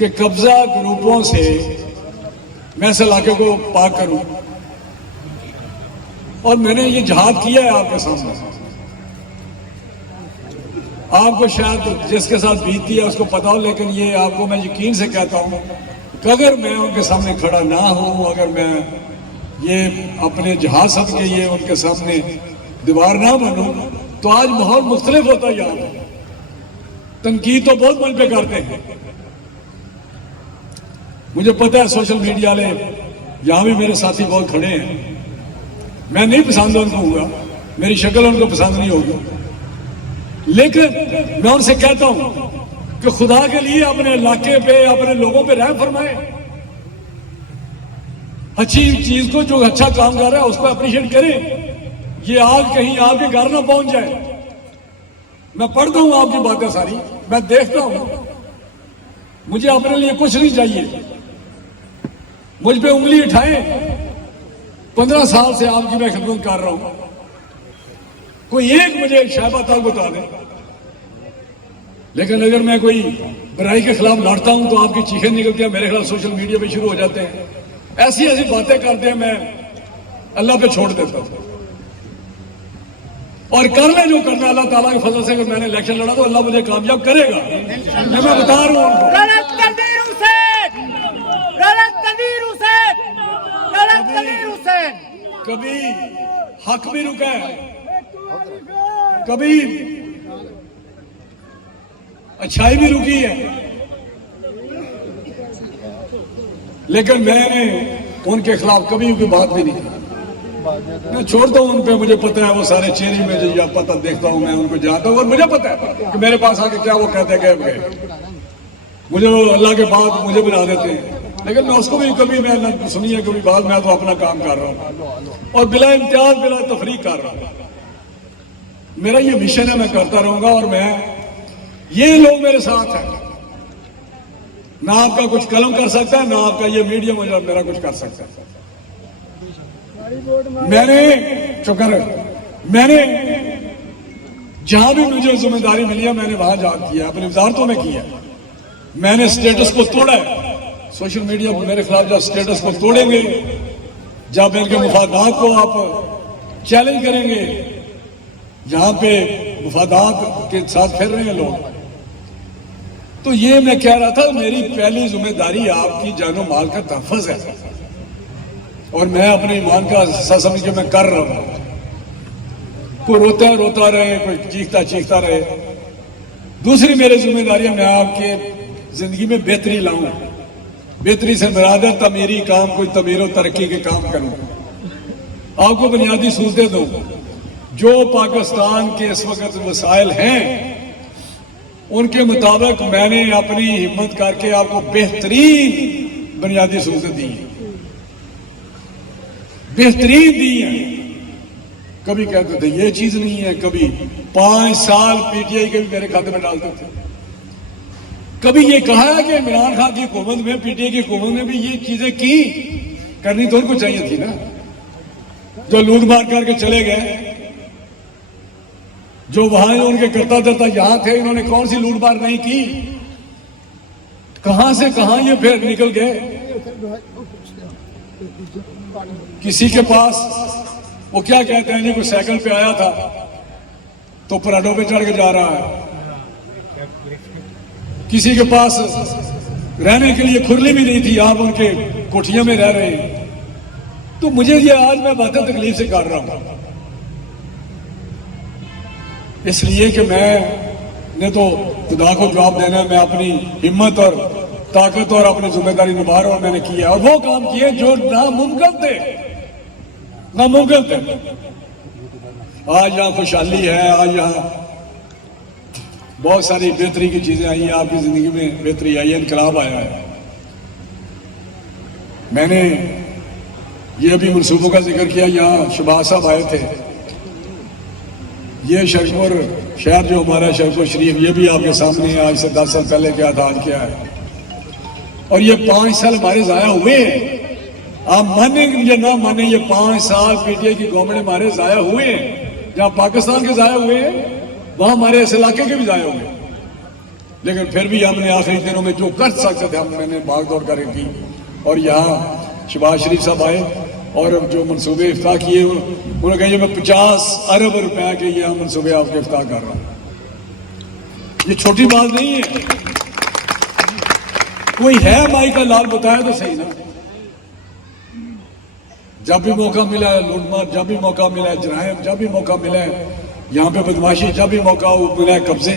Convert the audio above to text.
कि कब्जा ग्रुपों से मैं इस इलाके को पाक करूं, और मैंने ये जहाद किया है आपके सामने। आपको शायद जिसके साथ बीती है उसको पता हो, लेकिन ये आपको मैं यकीन से कहता हूं कि अगर मैं उनके सामने खड़ा ना हूं, अगर मैं ये अपने जहाज समझ के ये उनके सामने दीवार ना बनूं, तो आज माहौल मुख्तलिफ होता यार। तनकीद तो बहुत मन पे करते हैं, मुझे पता है सोशल मीडिया वाले यहां भी मेरे साथी बहुत खड़े हैं, मैं नहीं पसंद उनको हुआ, मेरी शक्ल उनको पसंद नहीं होगी, लेकिन मैं उनसे कहता हूं कि खुदा के लिए अपने इलाके पे अपने लोगों पे रहम फरमाए। अच्छी चीज को, जो अच्छा काम कर रहा है उसको अप्रिशिएट करें। ये आग कहीं आपके घर ना पहुंच जाए। मैं पढ़ता हूं आपकी बातें सारी, मैं देखता हूं, मुझे अपने लिए कुछ नहीं चाहिए। मुझ पे उंगली उठाए, 15 साल से आपकी मैं खिदमत कर रहा हूं, कोई एक मुझे शायबा तक बता दे। लेकिन अगर मैं कोई बुराई के खिलाफ लड़ता हूं तो आपकी चीखें निकलती हैं, मेरे खिलाफ सोशल मीडिया पे शुरू हो जाते हैं, ऐसी ऐसी बातें करते हैं, मैं अल्लाह पे छोड़ देता हूं। और कर ले जो करना, अल्लाह ताला के फजल से। अगर मैंने इलेक्शन लड़ा तो अल्लाह मुझे कामयाब करेगा, मैं बता रहा हूं। कभी हक भी रुका है, कभी अच्छाई भी रुकी है, लेकिन मैंने उनके खिलाफ कभी कोई बात भी नहीं। मैं छोड़ता हूं उन पे, मुझे पता है वो सारे चेहरे में जो पता देखता हूं, मैं उनको जानता हूं, और मुझे पता है कि मेरे पास आके क्या वो कहते गए, मुझे वो अल्लाह के बाद मुझे बना देते हैं। लेकिन मैं उसको भी कभी मैं न सुनी है कभी बात, मैं तो अपना काम कर रहा हूं और बिला इम्तियाज बिला तफरीक कर रहा हूं। मेरा ये मिशन है, मैं करता रहूंगा, और मैं ये लोग मेरे साथ हैं। ना आपका कुछ कलम कर सकता है, ना आपका ये मीडिया मुझे मेरा कुछ कर सकता है। मैंने जहां भी मुझे जिम्मेदारी मिली है मैंने वहां जाग किया, अपनी वजारतों में किया। मैंने स्टेटस को तोड़ा है। सोशल मीडिया पर मेरे खिलाफ जब स्टेटस को तोड़ेंगे, जब इनके मुफादात को आप चैलेंज करेंगे, यहां पे मुफादात के साथ फिर रहे हैं लोग, तो ये मैं कह रहा था मेरी पहली जिम्मेदारी आपकी जानो माल का तहफ़्फ़ुज़ है, और मैं अपने ईमान का हिस्सा समझ के मैं कर रहा हूं। कोई रोता रोता रहे, कोई चीखता चीखता रहे। दूसरी मेरी जिम्मेदारी है, मैं आपके जिंदगी में बेहतरी लाऊं। बेहतरी से मुराद तमीरी काम, कोई तमीर और तरक्की के काम करूं, आपको बुनियादी सूरतें दूं। जो पाकिस्तान के इस वक्त वसाइल हैं उनके मुताबिक मैंने अपनी हिम्मत करके आपको बेहतरीन बुनियादी सूरतें दी हैं, बेहतरीन दी हैं। कभी कहते थे ये चीज नहीं है, कभी 5 साल पीटीआई के भी मेरे खाते में डालते थे। कभी ये कहा है कि इमरान खान की हुकूमत में, पीटीआई की हुकूमत में भी ये चीजें की, करनी तो उनको चाहिए थी ना। जो लूट मार करके चले गए, जो वहां उनके करता धरता यहां थे, इन्होंने कौन सी लूट मार नहीं की? कहां से कहां ये फिर निकल गए। किसी के पास वो क्या कहते हैं जी, कोई साइकिल पे आया था तो पराडों पे चढ़ के जा रहा है। किसी के पास रहने के लिए खुरली भी नहीं थी, आप उनके कोठियों में रह रहे हैं। तो मुझे ये आज मैं बातें तकलीफ से कर रहा हूं, इसलिए कि मैंने तो खुदा को जवाब देना है। मैं अपनी हिम्मत और ताकत और अपनी जिम्मेदारी निभा रहा हूं, मैंने किया, और वो काम किए जो नामुमकिन थे, नामुमकिन थे। आज यहाँ खुशहाली है, आज यहाँ बहुत सारी बेहतरी की चीजें आई हैं, आपकी जिंदगी में बेहतरी आई है, इनकलाब आया है। मैंने ये अभी मनसूबों का जिक्र किया, यहाँ शहबाज साहब आए थे। ये शरकपुर शहर जो हमारा शरकपुर शरीफ, ये भी आपके सामने है। आज से 10 साल पहले क्या था, आज क्या है। और ये 5 साल हमारे जाया हुए हैं, आप माने या ना माने, ये 5 साल पीटीआई की गवर्नमेंट हमारे जाया हुए हैं। जहां पाकिस्तान के जाया हुए हैं, वहां हमारे इस इलाके के भी जाया हुए हैं। लेकिन फिर भी हमने आखिरी दिनों में जो कर सकते थे मैंने भाग दौड़ कर की। और यहाँ शहबाज शरीफ साहब आए और जो मनसूबे इफ्ताह किए, उन्होंने कहा मैं 50 अरब रुपए के ये मनसूबे आपके इफ्ताह कर रहा हूँ। ये छोटी बात नहीं है। कोई है माई का लाल बताया तो सही ना। जब भी मौका मिला है लूटमार, जब भी मौका मिला है जराइम, जब भी मौका मिला है यहाँ पे बदमाशी, जब भी मौका मिला है कब्जे,